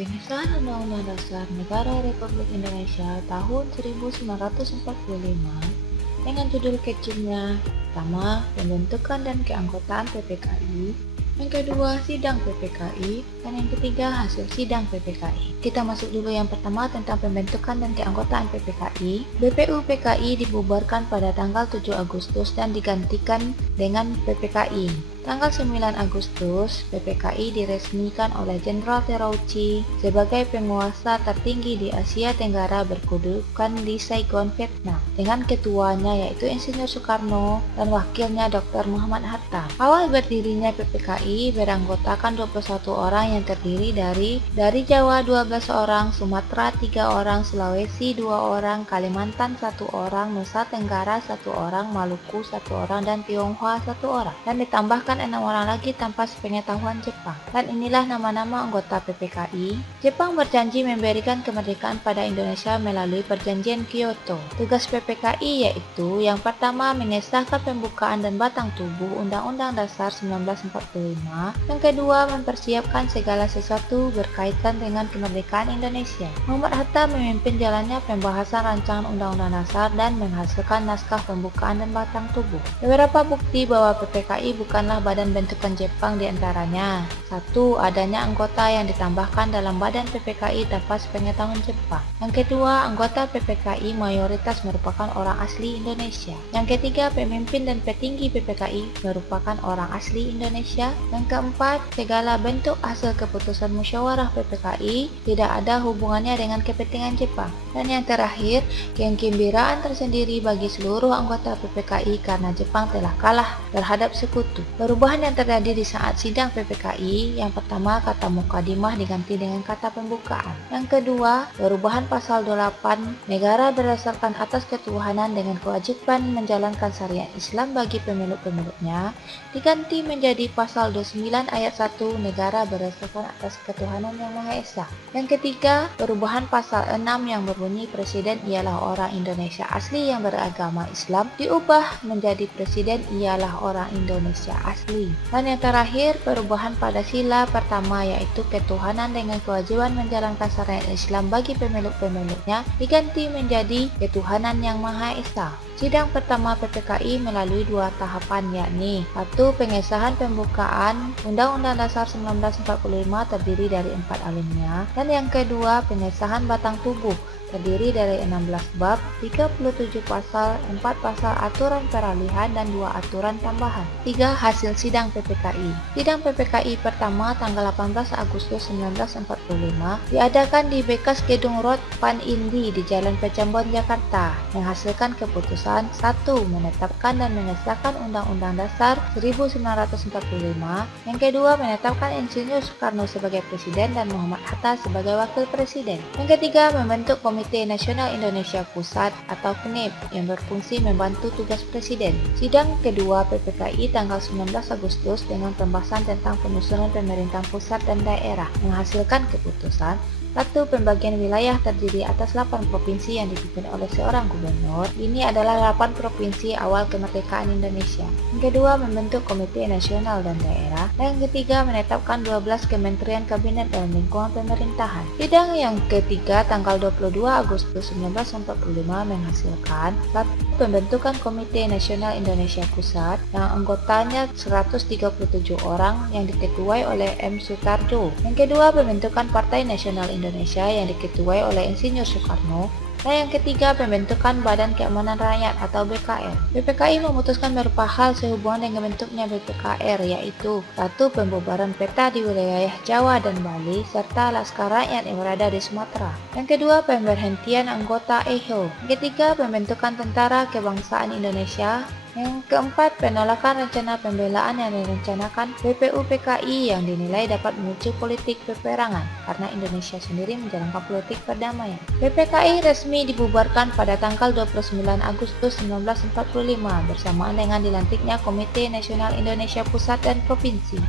Pengesahan Undang-Undang Dasar Negara Republik Indonesia tahun 1945 dengan judul kecilnya, pertama, pembentukan dan keanggotaan PPKI, yang kedua, sidang PPKI, dan yang ketiga, hasil sidang PPKI. Kita masuk dulu yang pertama tentang pembentukan dan keanggotaan PPKI. BPU PKI dibubarkan pada tanggal 7 Agustus dan digantikan dengan PPKI. Tanggal 9 Agustus, PPKI diresmikan oleh Jenderal Terauchi sebagai penguasa tertinggi di Asia Tenggara berkedudukan di Saigon, Vietnam, dengan ketuanya yaitu Insinyur Soekarno dan wakilnya Dr. Muhammad Hatta. Awal berdirinya PPKI beranggotakan 21 orang yang terdiri dari Jawa 12 orang, Sumatera 3 orang, Sulawesi 2 orang, Kalimantan 1 orang, Nusa Tenggara 1 orang, Maluku 1 orang, dan Tionghoa 1 orang, dan ditambahkan 6 orang lagi tanpa sepengetahuan Jepang. Dan inilah nama-nama anggota PPKI. Jepang berjanji memberikan kemerdekaan pada Indonesia melalui Perjanjian Kyoto. Tugas PPKI yaitu yang pertama mengesahkan pembukaan dan batang tubuh Undang-Undang Dasar 1945, yang kedua mempersiapkan segala sesuatu berkaitan dengan kemerdekaan Indonesia. Muhammad Hatta memimpin jalannya pembahasan rancangan Undang-Undang Dasar dan menghasilkan naskah pembukaan dan batang tubuh. Beberapa bukti bahwa PPKI bukanlah badan bentukan Jepang diantaranya: 1. Adanya anggota yang ditambahkan dalam badan PPKI tanpa sepengetahuan Jepang. Yang kedua, anggota PPKI mayoritas merupakan orang asli Indonesia. Yang ketiga, pemimpin dan petinggi PPKI merupakan orang asli Indonesia. Yang keempat, segala bentuk hasil keputusan musyawarah PPKI tidak ada hubungannya dengan kepentingan Jepang. Dan yang terakhir, kegembiraan tersendiri bagi seluruh anggota PPKI karena Jepang telah kalah terhadap sekutu. Perubahan yang terjadi di saat sidang PPKI, yang pertama, kata mukadimah diganti dengan kata pembukaan. Yang kedua, perubahan pasal 28, negara berdasarkan atas ketuhanan dengan kewajiban menjalankan syariat Islam bagi pemeluk-pemeluknya, diganti menjadi pasal 29 ayat 1, negara berdasarkan atas ketuhanan yang Maha Esa. Yang ketiga, perubahan pasal 6 yang berbunyi presiden ialah orang Indonesia asli yang beragama Islam diubah menjadi presiden ialah orang Indonesia asli. Dan yang terakhir, perubahan pada sila pertama yaitu ketuhanan dengan kewajiban menjalankan syariat Islam bagi pemeluk-pemeluknya diganti menjadi ketuhanan yang Maha Esa. Sidang pertama PPKI melalui 2 tahapan, yakni 1. Pengesahan pembukaan Undang-Undang Dasar 1945 terdiri dari 4 alinea, dan yang kedua pengesahan batang tubuh terdiri dari 16 bab, 37 pasal, 4 pasal aturan peralihan, dan 2 aturan tambahan. 3. Hasil sidang PPKI. Sidang PPKI pertama tanggal 18 Agustus 1945 diadakan di bekas Gedung Road Pan Indi di Jalan Pecambon, Jakarta, menghasilkan keputusan 1. Menetapkan dan mengesahkan Undang-Undang Dasar 1945, yang kedua menetapkan Insinyur Soekarno sebagai Presiden dan Muhammad Hatta sebagai Wakil Presiden, yang ketiga membentuk Komite Nasional Indonesia Pusat atau KNIP yang berfungsi membantu tugas Presiden. Sidang kedua PPKI tanggal 19 Agustus dengan pembahasan tentang penyusunan pemerintahan pusat dan daerah, menghasilkan keputusan 1. Pembagian wilayah terdiri atas 8 provinsi yang dipimpin oleh seorang gubernur. Ini adalah 8 provinsi awal kemerdekaan Indonesia. Yang kedua, membentuk Komite Nasional dan Daerah. Dan yang ketiga, menetapkan 12 kementerian kabinet dalam lingkungan pemerintahan. Sidang yang ketiga tanggal 22 Agustus 1945 menghasilkan 1. Pembentukan Komite Nasional Indonesia Pusat yang anggotanya 137 orang yang diketuai oleh M. Sutarjo. Yang kedua, pembentukan Partai Nasional Indonesia yang diketuai oleh Insinyur Soekarno. Dan yang ketiga, pembentukan Badan Keamanan Rakyat atau BKR. PPKI memutuskan beberapa hal sehubungan dengan bentuknya BKR, yaitu 1. Pembubaran peta di wilayah Jawa dan Bali, serta Laskar Rakyat yang berada di Sumatera. Yang kedua, pemberhentian anggota EHO. Yang ketiga, pembentukan Tentara Kebangsaan Indonesia. Yang keempat, penolakan rencana pembelaan yang direncanakan BPU PKI yang dinilai dapat memicu politik peperangan karena Indonesia sendiri menjalankan politik perdamaian. PPKI resmi dibubarkan pada tanggal 29 Agustus 1945 bersamaan dengan dilantiknya Komite Nasional Indonesia Pusat dan Provinsi.